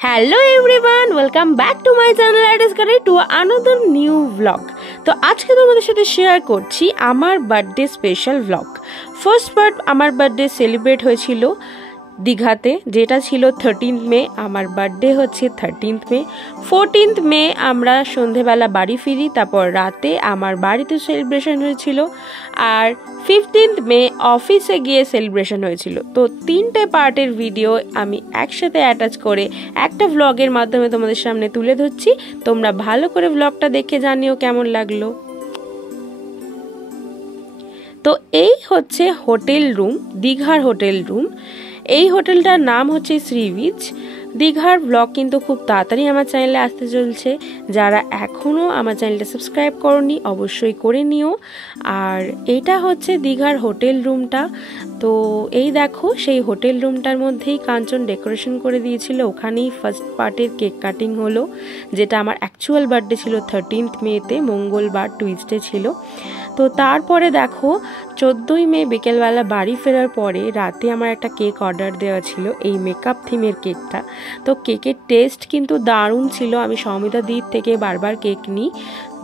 Hello everyone, welcome back to my channel at is correct to another new vlog. तो आज के তোমাদের সাথে শেয়ার করছি আমার birthday special vlog. First part আমার বার্থডে সেলিব্রেট হয়েছিল দীঘাতে, যেটা ছিল 13th মে। আমার বার্থডে হচ্ছে 13th মে। 14th মে আমরা সন্ধেবেলা বাড়ি ফিরি, তারপর রাতে আমার বাড়িতে সেলিব্রেশন হয়েছিল, আর 15th মে অফিসে গিয়ে সেলিব্রেশন হয়েছিল। তো তিনটে পার্টের ভিডিও আমি একসাথে অ্যাটাচ করে একটা ভ্লগের মাধ্যমে তোমাদের সামনে তুলে ধরছি। তোমরা ভালো করে ভ্লগটা দেখে জানিও কেমন লাগলো। তো এই হচ্ছে হোটেল রুম, দীঘার হোটেল রুম। এই হোটেলটার নাম হচ্ছে সি বিচ। দীঘার ব্লগ কিন্তু খুব তাড়াতাড়ি আমার চ্যানেলে আসতে চলছে। যারা এখনও আমার চ্যানেলটা সাবস্ক্রাইব করনি অবশ্যই করে নিও। আর এটা হচ্ছে দীঘার হোটেল রুমটা। তো এই দেখো, সেই হোটেল রুমটার মধ্যেই কাঞ্চন ডেকোরেশন করে দিয়েছিল। ওখানেই ফার্স্ট পার্টের কেক কাটিং হলো, যেটা আমার অ্যাকচুয়াল বার্থডে ছিল 13th মেতে, মঙ্গলবার টুইসডে ছিল। তো তারপরে দেখো 14ই মে বিকেলবেলা বাড়ি ফেরার পরে রাতে আমার একটা কেক অর্ডার দেওয়া ছিল, এই মেকআপ থিমের কেকটা। তো কেকের টেস্ট কিন্তু দারুণ ছিল। আমি সৌমিতা দির থেকে বারবার কেক নিই,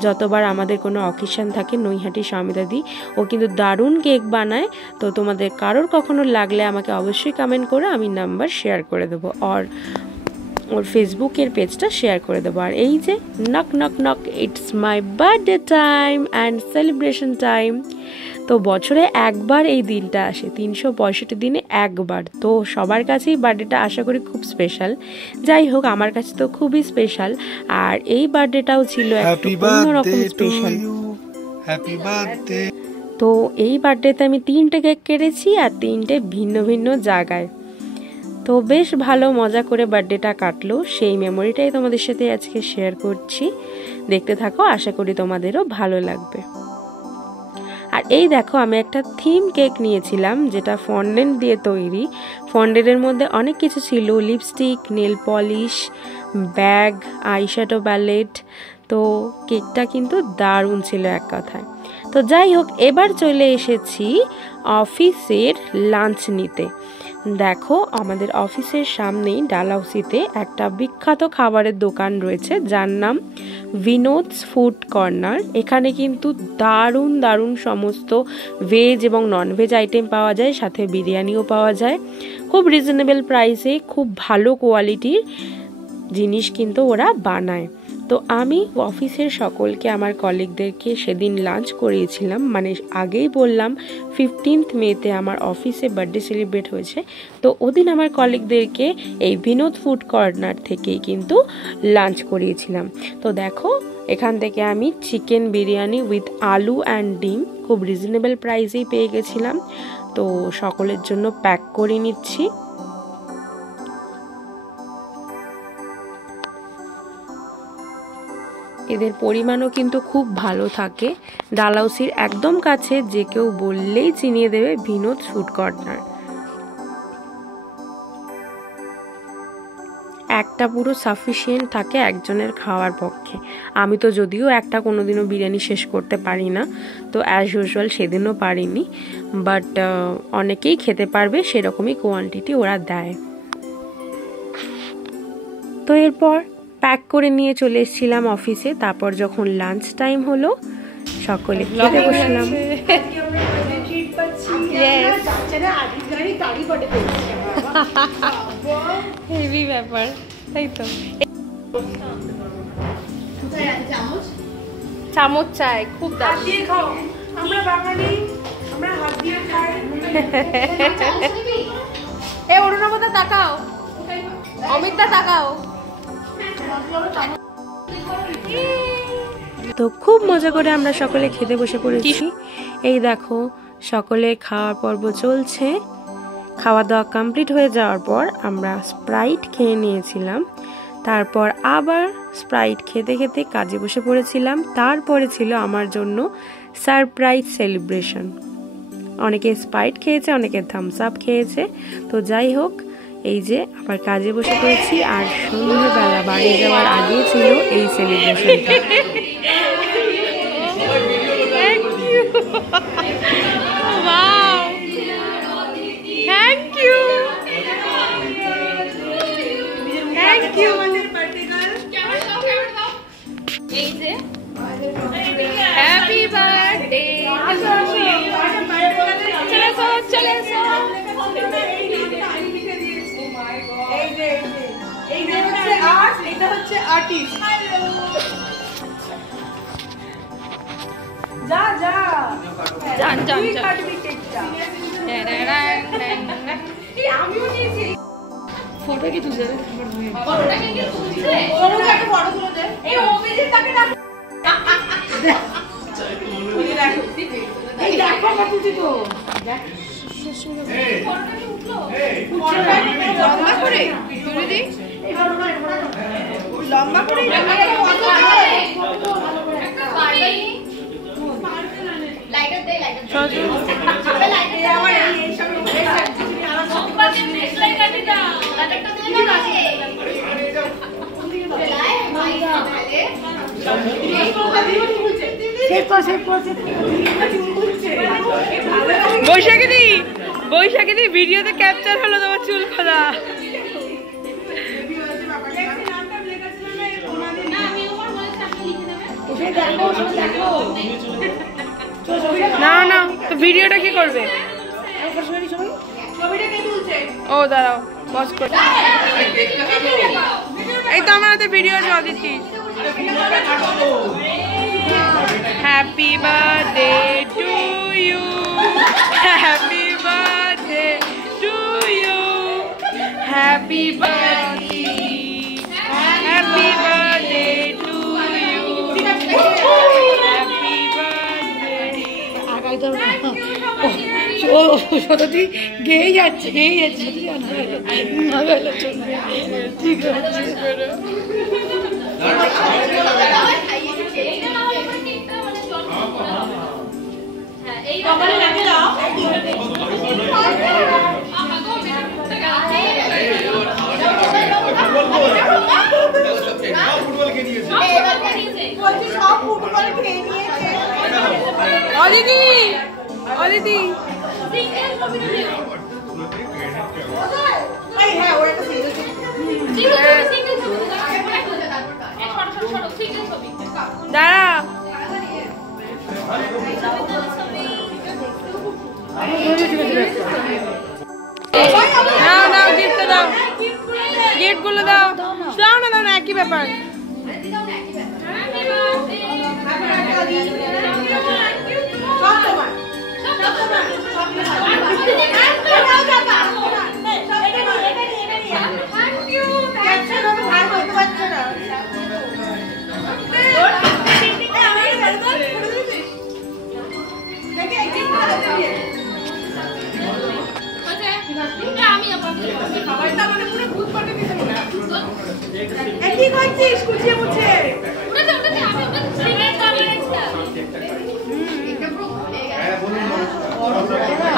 যতবার আমাদের কোনো অকেশন থাকে। নৈহাটি সৌমিতা দি, ও কিন্তু দারুণ কেক বানায়। তো তোমাদের কারোর কখনো লাগলে আমাকে অবশ্যই কমেন্ট করো, আমি নাম্বার শেয়ার করে দেবো, আর ওর ফেসবুকের পেজটা শেয়ার করে দেবো। আর এই যে knock knock knock, it's my birthday time and celebration time. তো বছরে একবার এই দিনটা আসে, 365 দিনে একবার। তো সবার কাছেই বার্থডেটা আশা করি খুব স্পেশাল। যাই হোক, আমার কাছে তো খুবই স্পেশাল। আর এই বার্থডেটাও ছিল একটু অন্যরকম স্পেশাল। তো এই বার্থডেতে আমি 3টে কেক কেটেছি, আর 3টে ভিন্ন ভিন্ন জায়গায়। তো বেশ ভালো মজা করে বার্থডেটা কাটলো। সেই মেমোরিটাই তোমাদের সাথে আজকে শেয়ার করছি। দেখতে থাকো, আশা করি তোমাদেরও ভালো লাগবে। আর এই দেখো, আমি একটা থিম কেক নিয়েছিলাম, যেটা ফন্ডেন্ট দিয়ে তৈরি। ফন্ডেন্টের মধ্যে অনেক কিছু ছিল, lipstick, nail polish, bag, eyeshadow palette. তো কেকটা কিন্তু দারুণ ছিল এক কথায়। তো যাই হোক, এবার চলে এসেছি অফিসের লাঞ্চ নিতে। দেখো, আমাদের অফিসের সামনেই ডালহাউসিতে একটা বিখ্যাত খাবারের দোকান রয়েছে, যার নাম বিনোদস ফুড কর্নার। এখানে কিন্তু দারুণ দারুণ সমস্ত ভেজ এবং ননভেজ আইটেম পাওয়া যায়, সাথে বিরিয়ানিও পাওয়া যায়। খুব রিজনেবল প্রাইসে খুব ভালো কোয়ালিটির জিনিস কিন্তু ওরা বানায়। তো আমি অফিসের সকলকে, আমার কলিগদেরকে সেদিন লাঞ্চ করিয়েছিলাম। মানে আগেই বললাম 15th মেতে আমার অফিসে বার্থডে সেলিব্রেট হয়েছে। তো ওদিন আমার কলিগদেরকে এই বিনোদ ফুড কর্নার থেকেই কিন্তু লাঞ্চ করিয়েছিলাম। তো দেখো, এখান থেকে আমি চিকেন বিরিয়ানি উইথ আলু অ্যান্ড ডিম খুব রিজনেবল প্রাইসেই পেয়ে গেছিলাম। তো সকলের জন্য প্যাক করে নিচ্ছি। এদের পরিমাণও কিন্তু খুব ভালো থাকে। ডালহাউসির একদম কাছে, যে কেউ বললেই চিনিয়ে দেবে বিনোদ ফুড কর্নার। একটা পুরো সাফিসিয়েন্ট থাকে একজনের খাওয়ার পক্ষে। আমি তো যদিও একটা কোনোদিনও বিরিয়ানি শেষ করতে পারি না, তো অ্যাজ ইউজুয়াল সেদিনও পারিনি, বাট অনেকেই খেতে পারবে সেরকমই কোয়ান্টিটি ওরা দেয়। তো এরপর প্যাক করে নিয়ে চলে এসেছিলাম অফিসে। তারপর যখন লাঞ্চ টাইম হলো, সকলে খেতে বসলাম। হেভি ব্যাপার, তাই তো। চামচ চাই, খুব দারুণ। আমরা বাঙালি, আমরা হাত দিয়ে খাই। এ অরুণাবদা তাকাও, অমিতদা তাকাও। তো খুব মজা করে আমরা সকলে খেতে বসে পড়েছি। এই দেখো, সকলে খাওয়ার পর্ব চলছে। খাওয়া দাওয়া কমপ্লিট হয়ে যাওয়ার পর আমরা স্প্রাইট খেয়ে নিয়েছিলাম। তারপর আবার স্প্রাইট খেতে খেতে কাজে বসে পড়েছিলাম। তারপরে ছিল আমার জন্য সারপ্রাইজ সেলিব্রেশন। অনেকে স্প্রাইট খেয়েছে, অনেকে থামস আপ খেয়েছে। তো যাই হোক, এই যে আবার কাজে বসে পড়েছি। আর সন্ধ্যেবেলা বাড়ি যাওয়ার আগে ছিল এই সেলিব্রেশনটা। Thank you. ইউ আমাদের বার্থডে গার্ল। ক্যামেরা দাও। এই যে হ্যাপি বার্থডে। চলে এসো। এই যে হচ্ছে আর্ট, এটা হচ্ছে আর্টিস্ট। যা জান তুই কাটবি কেকটা। আমিও নিয়েছি। ফটো কি তুলছে? ওরও একটা ফটো তুলে দে। এই অভিজিৎ তাকে ডাক। এই দেখো আমার তুলছি তো। ফটোটা কি উঠলো? লম্বা করে তুলে দি। লম্বা করে লাইটার দে, লাইটার দে। আমার এই সব লম্বা কে ফ্লেশ লাইট কাটি দাও। লাইটারটা দে না রে। লাই ভাই তাহলে বৈশাখী দি ভিডিওতে ক্যাপচার হলো তোমার চুল খোলা। না তো ভিডিওটা কি করবে? ও দাঁড়াও পজ করে। এই তো আমার হাতে ভিডিও আছে Aditi. Happy birthday to you, happy birthday to you, happy birthday, happy birthday to you, happy birthday. গেয়ে যাচ্ছে ঠিক আছে। অদিতি দাঁড়া, দাও গিফট দাও, গিফট গুলো দাও। দাও না একই ব্যাপার।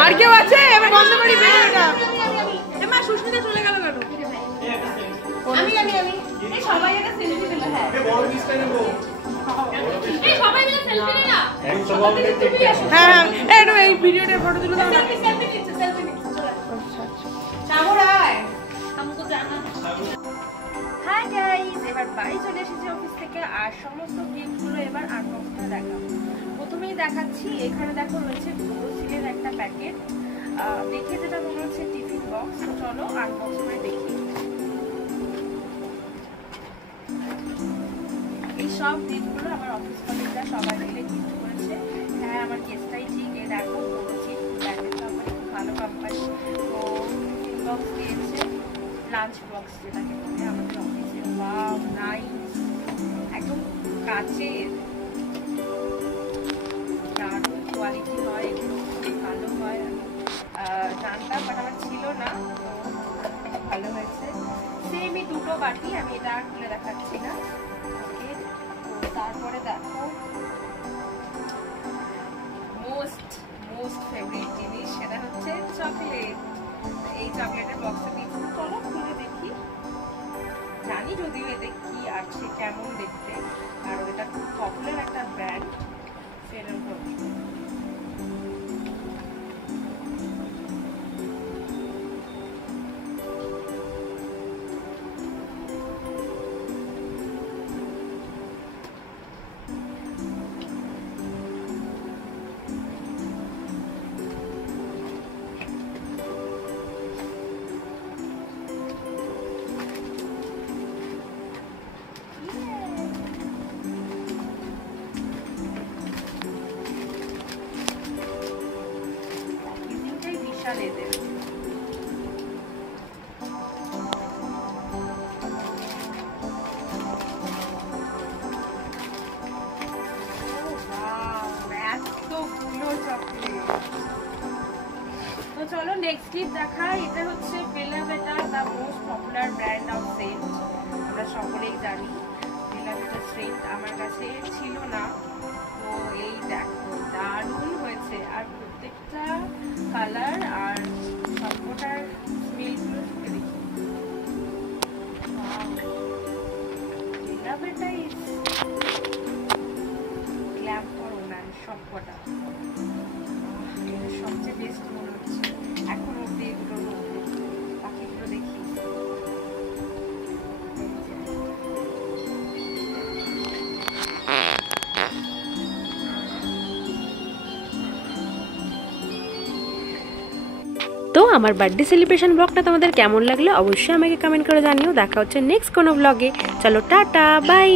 আর কেউ আছে? এবার বন্ধ করি ভিডিওটা। এমা সুস্মিতা চলে গেল কেন? আমি এই সবাই একটা সেলফি নিল। হ্যাঁ এই সবাই মিলে সেলফি নিল না। হ্যাঁ একটু এই ভিডিওটা ফটো তুলে দাও না। সেলফি নিচ্ছে চলে। আচ্ছা চামড়ায় আমাকে জানা। হাই গাইস, এবার বাড়ি চলে এসেছি অফিস থেকে আর সমস্ত গিফটগুলো এবার আনবক্স করে দেখাবো। প্রথমেই দেখাচ্ছি, এখানে দেখো রয়েছে গ্রোসারির একটা প্যাকেট। দেখে যেটা মনে হচ্ছে টিফিন বক্স। চলো আনবক্স করে দেখি। এই সব গিফটগুলো আমার অফিস কলিগরা সবাই মিলে গিফট করেছে। হ্যাঁ আমার কেসটাই ঠিক। এই দেখো প্যাকেট কোম্পানি, খুব ভালো কোম্পানি। তো টিফিন বক্স দিয়েছে, লাঞ্চ বক্স যেটাকে বলে আমাদের অফিসে। ওয়াও নাইস, একদম কাচের, দারুণ কোয়ালিটি হয়, এগুলো খুবই ভালো হয়। আমি জানতাম বাট আমার ছিল না, তো ভালো হয়েছে। সেমই দুটো বাটি, আমি এটা আর খুলে দেখাচ্ছি না। ওকে, তো তারপরে দেখো মোস্ট ফেভারিট জিনিস, সেটা হচ্ছে চকলেট। এই চকলেটের বক্সে দিয়েছি, চলো খুলে দেখি। জানি যদিও এতে কি আছে, কেমন দেখতে, আর এটা খুব পপুলার একটা brand, Feral Rose. Next clip দেখাই। এটা হচ্ছে Bella Vita, the most popular brand of scent. আমরা সকলেই জানি বেলা ভিটা সেন্ট আমার কাছে ছিল না, তো এই দেখো দারুণ হয়েছে। আর প্রত্যেকটা কালার আর সবকটার স্মেলগুলো শুকে দেখি। বেলা ভিটা ইজ গ্ল্যাম ফর ওম্যান সবকটা। এটা সবচেয়ে বেস্ট মনে হচ্ছে এখন অব্দি এগুলোর মধ্যে। বাকিগুলো দেখি। তো আমার বার্থডে সেলিব্রেশন ব্লগটা তোমাদের কেমন লাগলো অবশ্যই আমাকে কমেন্ট করে জানিও। দেখা হচ্ছে নেক্সট কোনো ব্লগে। চলো টাটা বাই।